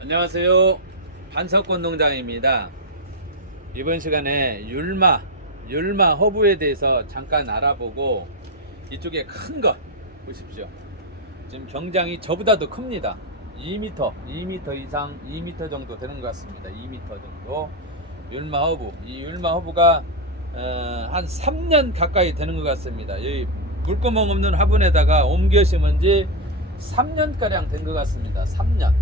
안녕하세요. 반석권 농장입니다. 이번 시간에 율마 허브에 대해서 잠깐 알아보고, 이쪽에 큰 것 보십시오. 지금 경장이 저보다도 큽니다. 2m 이상, 2m 정도 되는 것 같습니다. 2m 정도 율마 허브. 이 율마 허브가 한 3년 가까이 되는 것 같습니다. 여기 물구멍 없는 화분에다가 옮겨 심은 지 3년가량 된 것 같습니다. 3년.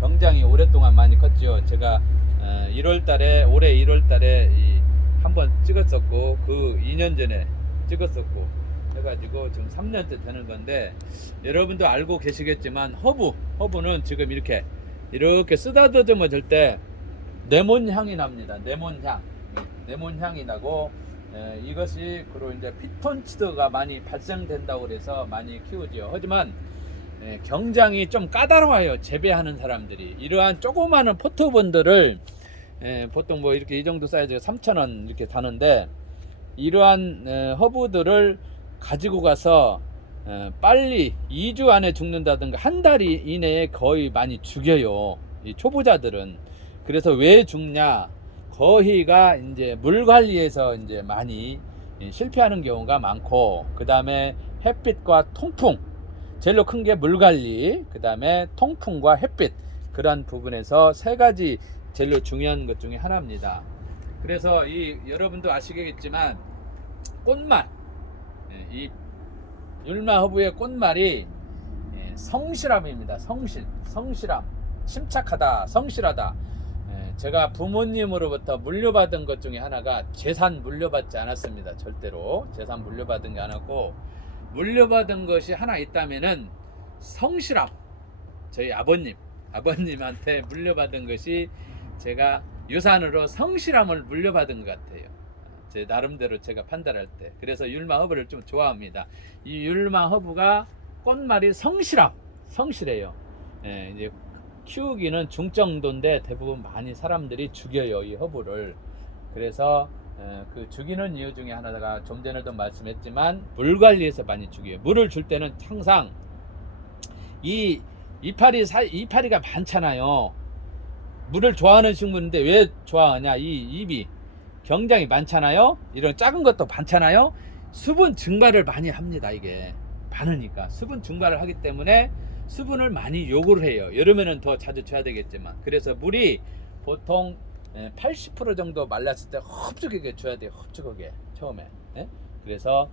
굉장히 오랫동안 많이 컸죠. 제가 올해 1월달에 한번 찍었었고, 그 2년 전에 찍었었고 해가지고 지금 3년째 되는 건데, 여러분도 알고 계시겠지만 허브는 지금 이렇게 쓰다듬어질 때 레몬 향이 납니다. 레몬 향이 나고, 이것이 그리고 이제 피톤치드가 많이 발생된다고 그래서 많이 키우죠. 하지만 경장이 좀 까다로워요. 재배하는 사람들이 이러한 조그마한 포트분들을 보통 뭐 이렇게 이 정도 사이즈가 3,000원 이렇게 다는데, 이러한 허브들을 가지고 가서 빨리 2주 안에 죽는다든가 한 달 이내에 거의 많이 죽여요, 이 초보자들은. 그래서 왜 죽냐? 거의가 이제 물 관리에서 이제 많이 실패하는 경우가 많고, 그 다음에 햇빛과 통풍, 제일로 큰 게 물관리, 그 다음에 통풍과 햇빛, 그런 부분에서 세 가지 제일로 중요한 것 중에 하나입니다. 그래서 여러분도 아시겠지만 꽃말, 이 율마 허브의 꽃말이 성실함입니다. 성실함, 침착하다, 성실하다. 제가 부모님으로부터 물려받은 것 중에 하나가, 재산 물려받지 않았습니다. 절대로 재산 물려받은 게 아니고, 물려받은 것이 하나 있다면은 성실함. 저희 아버님한테 물려받은 것이, 제가 유산으로 성실함을 물려받은 것 같아요. 제 나름대로 제가 판단할 때. 그래서 율마 허브를 좀 좋아합니다. 이 율마 허브가 꽃말이 성실해요. 이제 키우기는 중정도인데 대부분 많이 사람들이 죽여요, 이 허브를. 그래서 그 죽이는 이유 중에 하나가 좀 전에도 말씀했지만 물 관리에서 많이 죽여요. 물을 줄 때는 항상 이파리가 많잖아요. 물을 좋아하는 식물인데 왜 좋아하냐? 이 잎이 굉장히 많잖아요. 이런 작은 것도 많잖아요. 수분 증발을 많이 합니다. 이게 많으니까 수분 증발을 하기 때문에 수분을 많이 요구를 해요. 여름에는 더 자주 줘야 되겠지만. 그래서 물이 보통 80% 정도 말랐을 때 흡족하게 줘야 돼요. 흡족하게 처음에. 그래서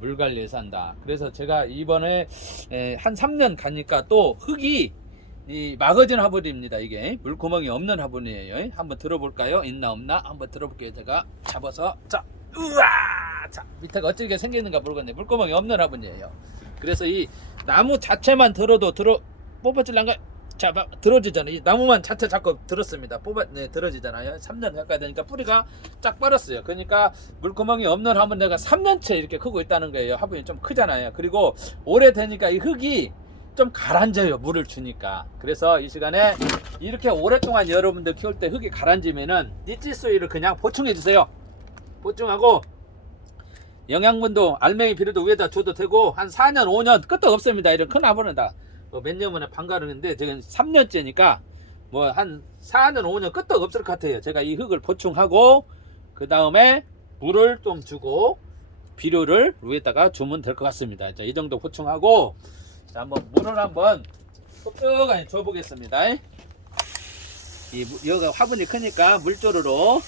물 관리해서 한다. 그래서 제가 이번에 한 3년 가니까 또 흙이 마거진 화분입니다. 이게 물구멍이 없는 화분이에요. 한번 들어볼까요? 있나 없나 한번 들어볼게요. 제가 잡아서, 자, 우와, 자, 밑에가 어떻게 생기는가 모르겠네. 물구멍이 없는 화분이에요. 그래서 이 나무 자체만 들어도 뽑아질란가? 자, 들어지잖아요. 이 나무만 자체 자꾸 들었습니다. 들어지잖아요. 3년 가까이 되니까 뿌리가 쫙 뻗었어요. 그러니까 물구멍이 없는 화분, 내가 3년째 이렇게 크고 있다는 거예요. 화분이 좀 크잖아요. 그리고 오래되니까 이 흙이 좀 가라앉아요, 물을 주니까. 그래서 이 시간에 이렇게 오랫동안 여러분들 키울 때 흙이 가라앉으면은 니치소일을 그냥 보충해 주세요. 보충하고 영양분도 알맹이 비료도 위에다 줘도 되고, 한 4년 5년 끄떡 없습니다. 이런 큰 화분은 다 몇 년 만에 반가르는데, 지금 3년째니까 뭐 한 4년 5년 끄떡 없을 것 같아요. 제가 이 흙을 보충하고, 그 다음에 물을 좀 주고 비료를 위에다가 주면 될 것 같습니다. 자, 이 정도 보충하고, 자, 한번 물을 한번 흡족하게 줘 보겠습니다. 여기가 화분이 크니까 물조르로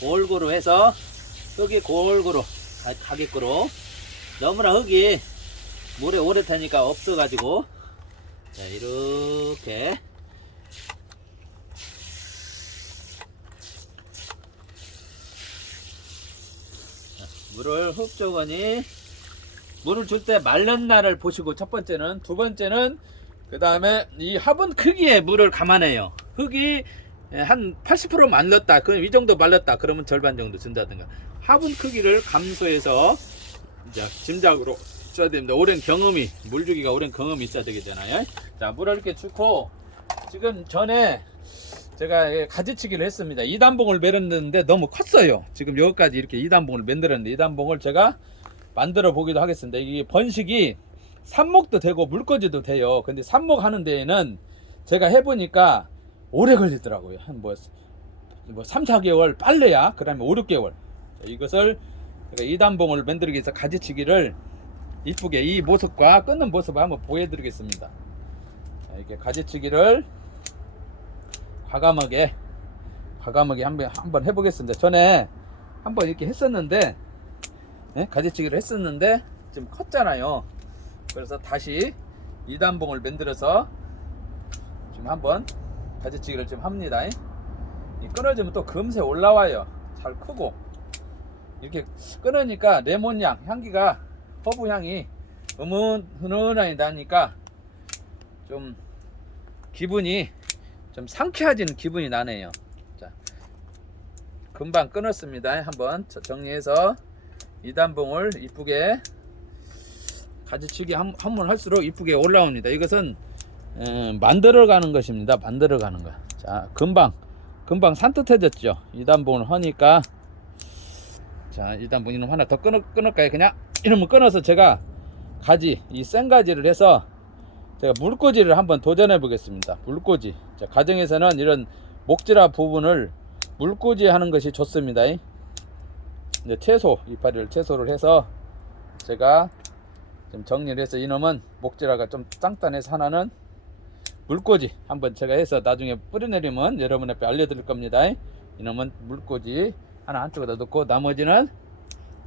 골고루 해서, 흙이 골고루 가게꾸로. 너무나 흙이 물에 오래 타니까 없어가지고, 자, 이렇게 물을 흡족하니, 물을 줄 때 마른 날을 보시고, 첫 번째는. 두 번째는 그 다음에 이 화분 크기에 물을 감안해요. 흙이 한 80% 말랐다, 그럼 이 정도 말랐다, 그러면 절반 정도 준다든가. 화분 크기를 감소해서 이제 짐작으로 써야 됩니다. 오랜 경험이, 물주기가 오랜 경험이 있어야 되겠잖아요. 자, 물을 이렇게 주고, 지금 전에 제가 가지치기를 했습니다. 2단봉을 매렸는데 너무 컸어요. 지금 여기까지 이렇게 2단봉을 만들었는데, 2단봉을 제가 만들어 보기도 하겠습니다. 이게 번식이 삽목도 되고 물꽂이도 돼요. 근데 삽목 하는 데에는 제가 해보니까 오래 걸리더라고요. 한 뭐 3, 4개월 빨래야 그 다음에 5, 6개월. 이것을 2단봉을 만들기 위해서 가지치기를 이쁘게 이 모습과 끊는 모습을 한번 보여드리겠습니다. 이렇게 가지치기를 과감하게 한번 해보겠습니다. 전에 한번 이렇게 했었는데, 가지치기를 했었는데 좀 컸잖아요. 그래서 다시 2단봉을 만들어서 지금 한번 가지치기를 좀 합니다. 이 끊어지면 또 금세 올라와요. 잘 크고 이렇게 끊으니까 레몬향 향기가 허브향이 은은하게 나니까 좀 기분이 좀 상쾌해지는 기분이 나네요. 자, 금방 끊었습니다. 한번 정리해서 2단봉을 이쁘게 가지치기 한번 할수록 이쁘게 올라옵니다. 이것은 만들어가는 것입니다. 만들어가는 거. 자, 금방 산뜻해졌죠. 2단봉을 하니까. 자, 2단봉 이놈 하나 더 끊을까요? 그냥 이놈을 끊어서 제가 이 생가지를 해서 제가 물꽂이를 한번 도전해 보겠습니다. 물꽂이. 자, 가정에서는 이런 목질화 부분을 물꽂이 하는 것이 좋습니다. 이제 이파리를 채소를 해서 제가 좀 정리를 해서 이놈은 목질화가 좀 단단해서 하나는 물꽂이 한번 제가 해서 나중에 뿌려내리면 여러분 앞에 알려드릴 겁니다. 이놈은 물꽂이 하나 한쪽에다 넣고 나머지는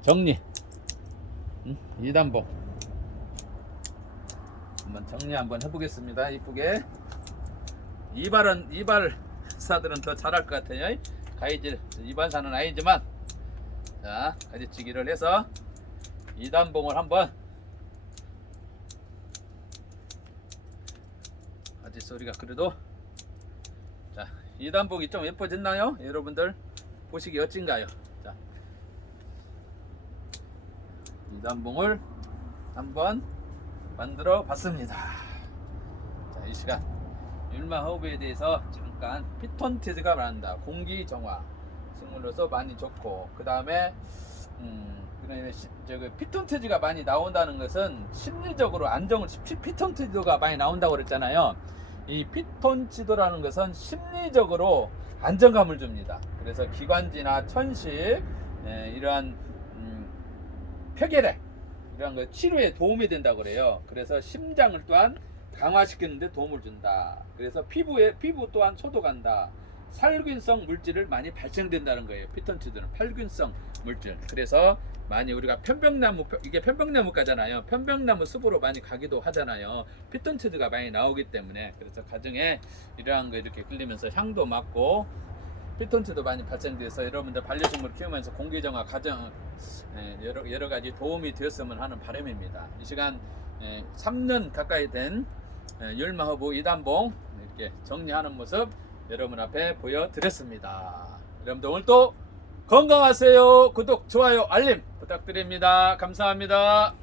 정리. 2단봉 한번 정리 한번 해보겠습니다. 이쁘게. 이발사들은 더 잘할 것 같아요. 가위질 이발사는 아니지만, 자, 가지치기를 해서 2단봉을 한번. 아직 소리가 그래도. 자, 2단봉이 좀 예뻐졌나요? 여러분들 보시기 어찐가요? 자, 2단봉을 한번 만들어 봤습니다. 자, 이 시간 율마 허브에 대해서 잠깐 피톤치드가 많다. 공기 정화 식물로서 많이 좋고, 그 다음에 피톤치드가 많이 나온다는 것은 심리적으로 피톤치드가 많이 나온다고 그랬잖아요. 이 피톤치드라는 것은 심리적으로 안정감을 줍니다. 그래서 기관지나 천식, 이러한 폐결핵 이런 거 치료에 도움이 된다고 그래요. 그래서 심장을 또한 강화시키는 데 도움을 준다. 그래서 피부 또한 소독한다. 살균성 물질을 많이 발생된다는 거예요. 피톤치드는 살균성 물질. 그래서 많이 우리가 이게 편백나무가잖아요. 편백나무 숲으로 많이 가기도 하잖아요. 피톤치드가 많이 나오기 때문에. 그래서 가정에 이러한 거 이렇게 끌리면서 향도 맡고 피톤치드 많이 발생돼서 여러분들 반려식물 키우면서 공기정화 가정 여러 가지 도움이 되었으면 하는 바람입니다. 이 시간 3년 가까이 된 율마 허브 2단봉 이렇게 정리하는 모습 여러분 앞에 보여드렸습니다. 여러분들 오늘도 건강하세요. 구독, 좋아요, 알림 부탁드립니다. 감사합니다.